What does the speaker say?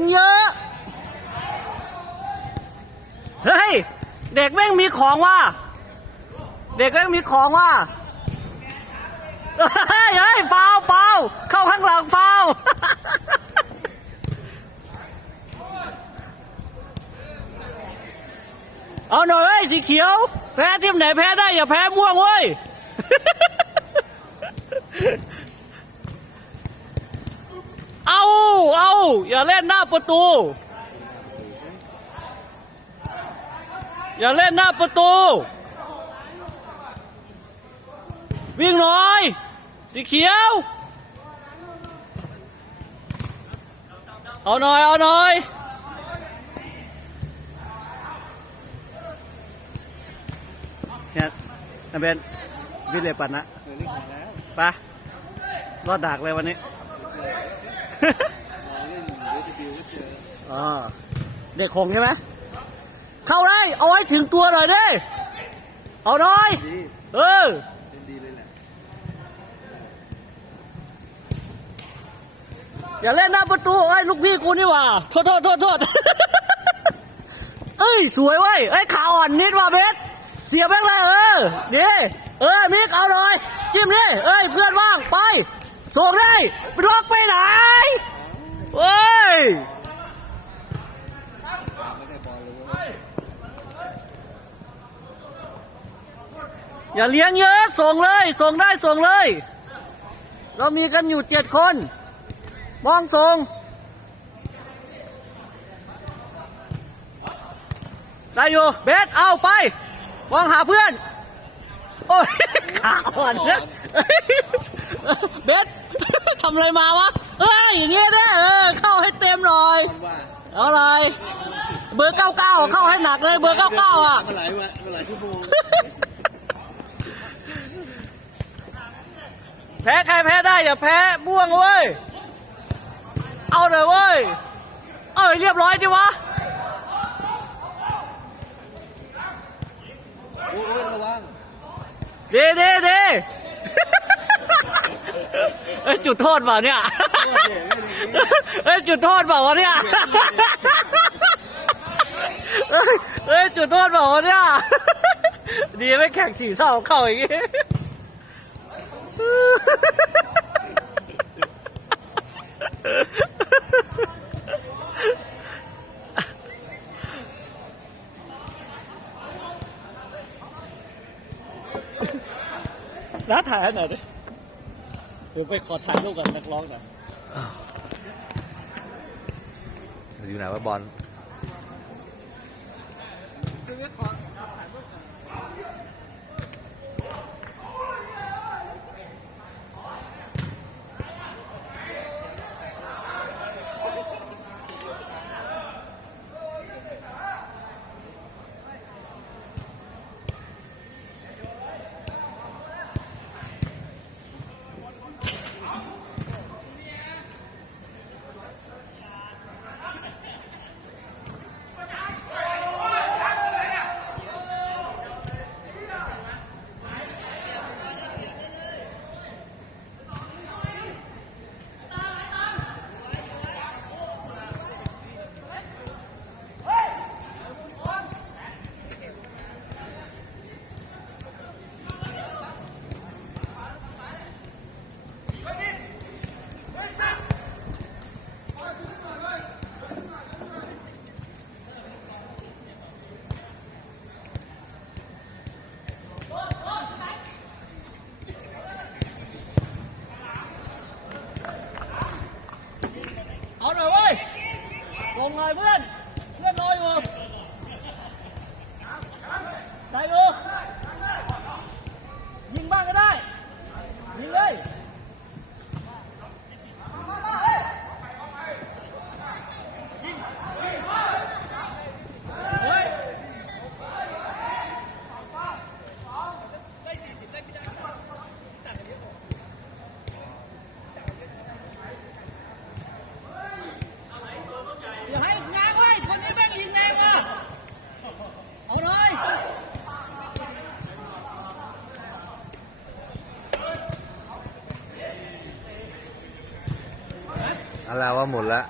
งเยอะ เฮ้ย เด็กแม่งมีของว่ะ เด็กแม่งมีของว่ะ เฮ้ยเฮ้ยฟาวฟาวเข้าข้างหลังฟาวเอาหน่อยเว้ยสีเขียว แพ้ทีมไหนแพ้ได้อย่าแพ้ม่วงเว้ย เอาเอาอย่าเล่นหน้าประตู อย่าเล่นหน้าประตู วิ่งหน่อย สีเขียว เอาหน่อย เอาหน่อยเนี่ยนาเบนวิเลปันนะไปะรอดดากเลยวันนี้ อ๋อเด็กคงใช่ไหมเข้าได้เอาไว้ถึงตัวหน่อยดิเอาหน่อย ดีเออเล่นดีเลยแหละอย่าเล่นหน้าประตูเอ้ยลูกพี่กูนี่หว่าโทษโทษโทษโทษ เอ้ย สวยเว้ยเอ้ยขาอ่อนนิดว่ะเบสเสียบแม่งเลยเออดีเออมิกเอาหน่อย จิ้มดิเอ้ยเพื่อนว่างไปส่งได้ล็อกไปไหนเว้ย ไม่ได้บอลเลยเว้ย อย่าเลี้ยงเยอะ ส่งเลย ส่งได้ส่งเลย เรามีกันอยู่เจ็ดคน มองส่ง ได้อยู่ เบสเอาไป มองหาเพื่อน โอ้ยขาอ่อนนะเบสทำอะไรมาวะเฮ้ย อย่างเงี้ยนะเออ เข้าให้เต็มหน่อยคำว่าอาเลยเบอร์เก้าเก้าเข้าให้หนักเลย เบอร์เก้าเก้าอะ มาหลายวันมาหลายชั่วโมง แพ้ใครแพ้ได้อย่าแพ้บ้วงเว้ย เอาเลยเว้ย เอ้ยเรียบร้อยดิวะโอ้ยระวังดีดีดีเอ้ยจุดโทษเปล่าเนี่ยเอ้ยจุดโทษเปล่าวะเนี่ยเอ้ยเอ้ยจุดโทษเปล่าวะเนี่ยดีไม่แข่งสี่เศร้าเข้าอย่างงี้ น้าถ่ายหน่อยดิเดี๋ยวไปขอถ่ายรูปกับนักร้องหน่อยอยู่ไหนว่าบอล อะไร ว่าหมดแล้ว